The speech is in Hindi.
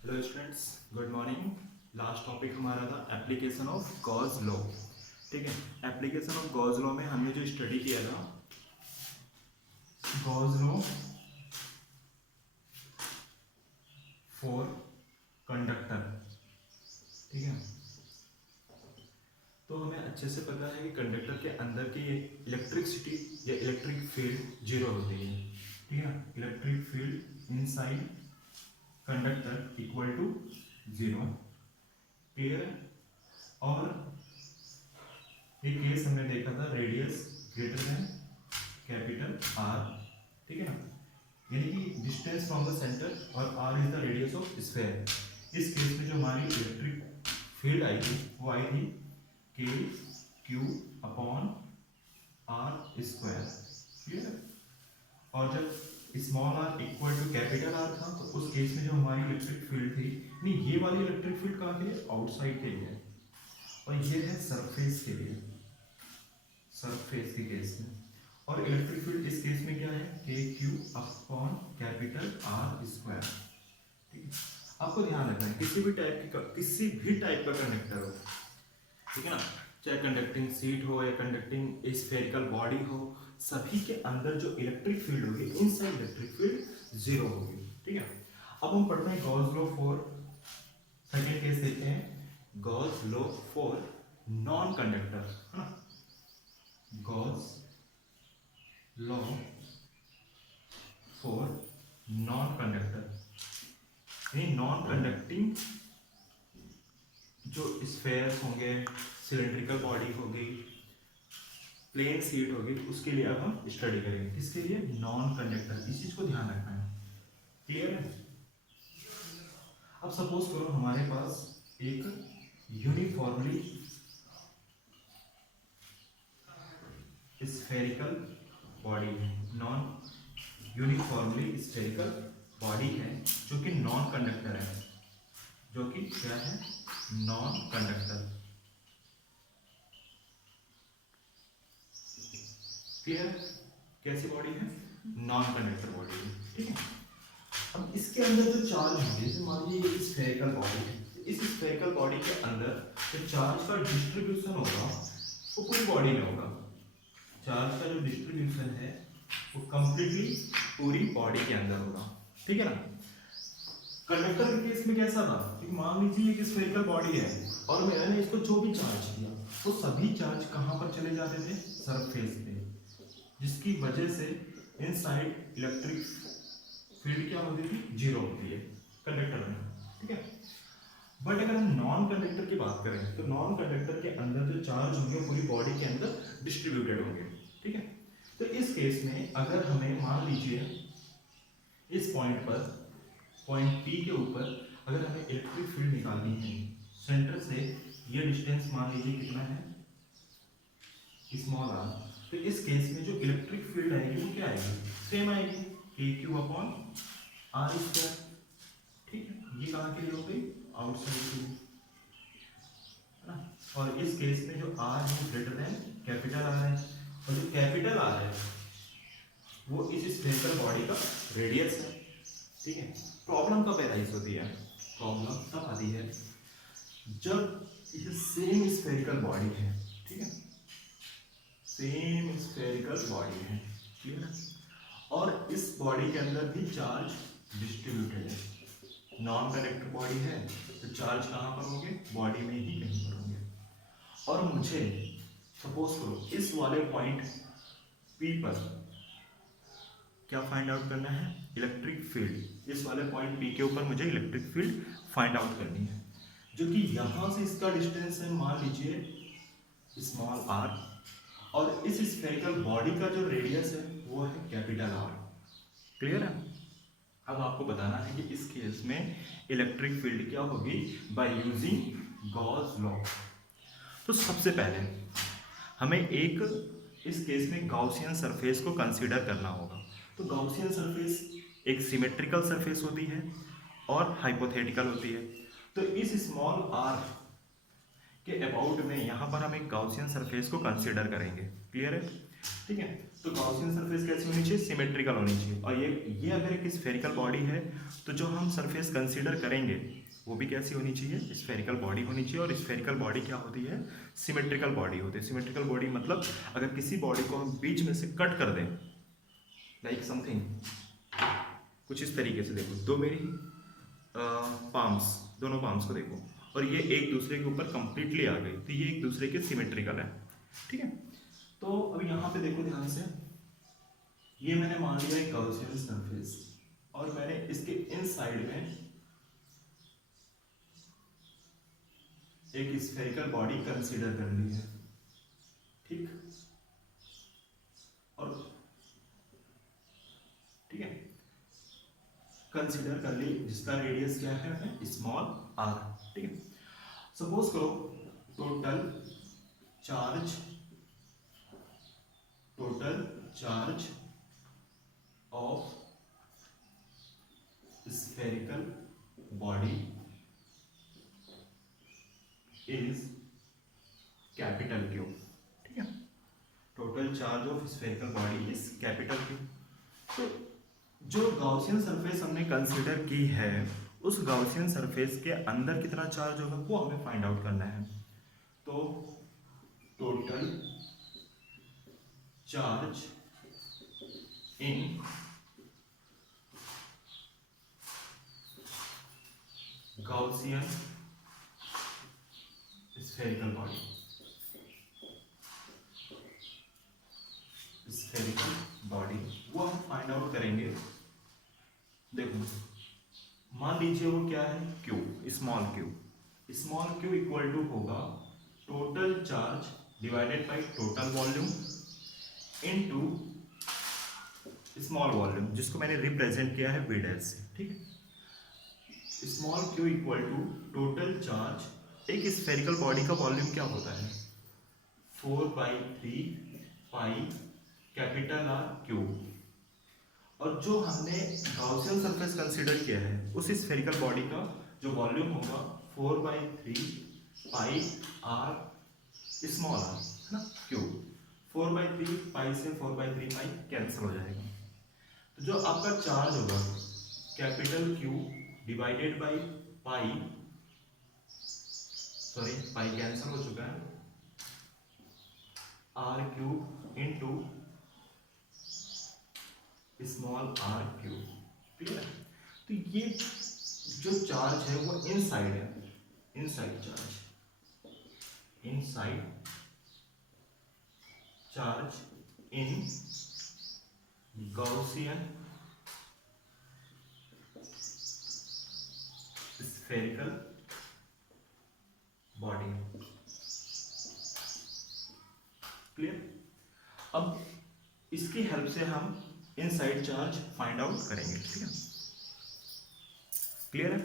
Hello students, good morning. Last topic हमारा था एप्लीकेशन ऑफ गॉस लॉ। ठीक है, एप्लीकेशन ऑफ गॉस लॉ में हमने जो स्टडी किया था गॉस लॉ फॉर कंडक्टर। ठीक है, तो हमें अच्छे से पता है कि कंडक्टर के अंदर की इलेक्ट्रिसिटी या इलेक्ट्रिक फील्ड जीरो होती है। ठीक है, electric field inside conductor equal to zero. Clear है? और एक केस हमने देखा था radius greater than capital R. ठीक है ना, यानी कि डिस्टेंस फ्रॉम द सेंटर और R is the radius of sphere. इस केस में जो हमारी इलेक्ट्रिक फील्ड आई थी वो आई थी K Q upon R square. Clear है? और जब small R equal to capital R था तो उस केस में जो हमारी इलेक्ट्रिक फील्ड थी, नहीं ये वाली इलेक्ट्रिक फील्ड कहाँ के लिए, आउटसाइड के लिए, और ये है सरफेस के लिए, सरफेस के केस में। और इलेक्ट्रिक फील्ड इस केस में क्या है, के Q upon capital R square. ठीक है, आपको ध्यान रखना है किसी भी टाइप का कंडक्टर हो, ठीक है ना, चाहे कंडक्टिंग सीट हो या कंडक्टिंग स्फेरिकल बॉडी हो, सभी के अंदर जो इलेक्ट्रिक फील्ड होगी इनसाइड इलेक्ट्रिक फील्ड जीरो होगी। ठीक है, अब हम पढ़ते हैं Gauss law for second case देखते हैं, Gauss law for non conductor, है ना, Gauss law for non conductor, यानी नॉन कंडक्टिंग जो स्फेयर्स होंगे, सिलेंड्रिकल बॉडी होगी, प्लेन सीट होगी, उसके लिए अब हम स्टडी करेंगे। किसके लिए, नॉन कंडक्टर। इस चीज को ध्यान रखना है। क्लियर है? अब सपोज करो हमारे पास एक यूनिफॉर्मली स्फेरिकल बॉडी है, नॉन यूनिफॉर्मली स्फेरिकल बॉडी है जो कि नॉन कंडक्टर है, जो कि क्या है, नॉन कंडक्टर। क्लियर? कैसी बॉडी है, नॉन कंडक्टर बॉडी है। ठीक है, अब इसके अंदर जो चार्ज होंगे, जैसे मान लीजिए एक स्फेरिकल बॉडी है, इस स्फेरिकल बॉडी के अंदर जो चार्ज का डिस्ट्रीब्यूशन होगा वो पूरी बॉडी में होगा। चार्ज का जो डिस्ट्रीब्यूशन है वो कंप्लीटली पूरी बॉडी के अंदर होगा। ठीक है ना, कंडक्टर के केस में कैसा था कि मान लीजिए एक स्फेरिकल बॉडी है और मैंने इसको जो भी चार्ज दिया वो सभी चार्ज कहाँ पर चले जाते थे, सरफेस पे, जिसकी वजह से इनसाइड इलेक्ट्रिक फील्ड क्या होती थी, जीरो होती है कंडक्टर में। ठीक है, बट अगर हम नॉन कंडक्टर की बात करें तो नॉन कंडक्टर के अंदर जो चार्ज होंगे पूरी बॉडी के अंदर डिस्ट्रीब्यूटेड होंगे। ठीक है, तो इस केस में अगर हमें मान लीजिए इस पॉइंट पर, पॉइंट पी के ऊपर अगर हमें इलेक्ट्रिक फील्ड निकालनी है सेंटर से, ये डिस्टेंस मान लीजिए कितना है, स्मॉल आर, तो इस केस में जो इलेक्ट्रिक फील्ड आएगी वो क्या आएगी, सेम आएगी, के क्यू अपॉन आर स्क्वायर। ठीक है, ये कहाँ के लिए हो गई, आउटसाइड के लिए, है ना। और इस केस में जो आर है ग्रेटर देन कैपिटल आर है, और जो कैपिटल आर है वो इस स्फेरिकल बॉडी का रेडियस है। ठीक है, प्रॉब्लम कब एराइज होती है, प्रॉब्लम तब आती है जब ये सेम स्फेरिकल बॉडी है, ठीक है, सेम स्फेरिकल बॉडी है, क्लियर है, और इस बॉडी के अंदर भी चार्ज डिस्ट्रीब्यूटेड है। नॉन कंडक्टर बॉडी है तो चार्ज कहाँ पर होंगे, बॉडी में ही कहीं पर होंगे। और मुझे सपोज करो इस वाले पॉइंट पी पर क्या फाइंड आउट करना है, इलेक्ट्रिक फील्ड। इस वाले पॉइंट पी के ऊपर मुझे इलेक्ट्रिक फील्ड फाइंड आउट करनी है, जो कि यहाँ से इसका डिस्टेंस है मान लीजिए स्मॉल आर, और इस स्फेरिकल बॉडी का जो रेडियस है वो है कैपिटल आर। क्लियर है? अब आपको बताना है कि इस केस में इलेक्ट्रिक फील्ड क्या होगी, बाय यूजिंग गॉस लॉ। तो सबसे पहले हमें एक इस केस में गाउसियन सरफेस को कंसीडर करना होगा। तो गाउसियन सरफेस एक सिमेट्रिकल सरफेस होती है और हाइपोथेटिकल होती है। तो इस स्मॉल आर के अबाउट में यहाँ पर हम एक गाउसियन सरफेस को कंसीडर करेंगे। क्लियर है? ठीक है। तो गॉसियन सरफेस कैसी होनी चाहिए, सिमेट्रिकल होनी चाहिए। और ये अगर एक स्फेरिकल बॉडी है तो जो हम सरफेस कंसीडर करेंगे वो भी कैसी होनी चाहिए, स्फेरिकल बॉडी होनी चाहिए। और स्फेरिकल बॉडी क्या होती है, सिमेट्रिकल बॉडी होती है। सिमेट्रिकल बॉडी मतलब अगर किसी बॉडी को हम बीच में से कट कर दें, लाइक समथिंग कुछ इस तरीके से, देखो दो मेरी पाम्स, दोनों पाम्स को देखो, और ये एक दूसरे के ऊपर कंप्लीटली आ गई, तो ये एक दूसरे के सिमेट्रिकल है। ठीक है। तो अब यहाँ पे देखो ध्यान से, ये मैंने मान लिया एक गॉसियन सरफेस, और मैंने इसके इन साइड में एक स्फेरिकल बॉडी कंसीडर कर ली है। ठीक, और ठीक है, कंसीडर कर ली, जिसका रेडियस क्या है, स्मॉल आर। ठीक है। सपोज करो total charge of spherical body is capital Q. ठीक है, total charge of spherical body is capital Q. तो जो गॉसियन सरफेस हमने कंसीडर की है, उस गॉसियन सरफेस के अंदर कितना चार्ज होगा वो हमें फाइंड आउट करना है। तो total charge in Gaussian spherical body, वो हम फाइंड आउट करेंगे। देखो मान लीजिए वो क्या है, Q, small Q equal to होगा total charge divided by total volume into small volume, जिसको मैंने रिप्रेजेंट किया है वी डैश से। ठीक है, small Q equal to total charge, एक स्फेरिकल बॉडी का वॉल्यूम क्या होता है, 4/3 पाई कैपिटल आर क्यूब। और जो हमने गॉसियन सरफेस कंसीडर किया है, उस स्फेरिकल बॉडी का जो वॉल्यूम होगा 4/3 पाई आर स्मॉल आर, है ना, क्यूब। 4/3 पाई से 4/3 पाई कैंसिल हो जाएगा। तो जो आपका चार्ज होगा capital Q divided by pi, sorry pi cancel हो चुका है, R cube into small R cube. Clear? तो ये जो चार्ज है वो इनसाइड है, inside charge in Gaussian spherical body. Clear? अब इसकी हेल्प से हम इनसाइड चार्ज फाइंड आउट करेंगे। ठीक है, क्लियर है?